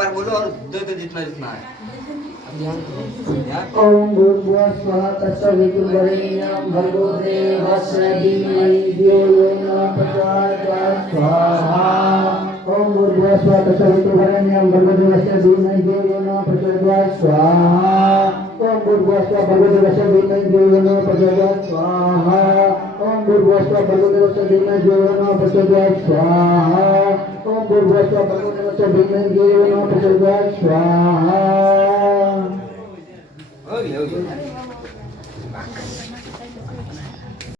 बार बोलो और दो जितना जितना है। ओम भूर्भुवः स्वः तत्सवितुर्वरेण्यं भर्गो देवस्य धीमहि धियो यो न प्रचोदयात् स्वाहा ओम भूर्भुवः स्वः तत्सवितुर्वरेण्यं भर्गो देवस्य धीमहि धियो यो न प्रचोदयात् स्वाहा ओम भूर्भुवः स्वः भर्गो देवस्य धीमहि धियो यो न प्रचोदयात् स्वाहा ओम भूर्भुवः स्वः भर्गो देवस्य धीमहि धियो यो न प्रचोदयात् स्वाहा ओम भूर्भुवः स्वः भर्गो देवस्य धीमहि धियो यो न प्रचोदयात् स्वाहा हो गया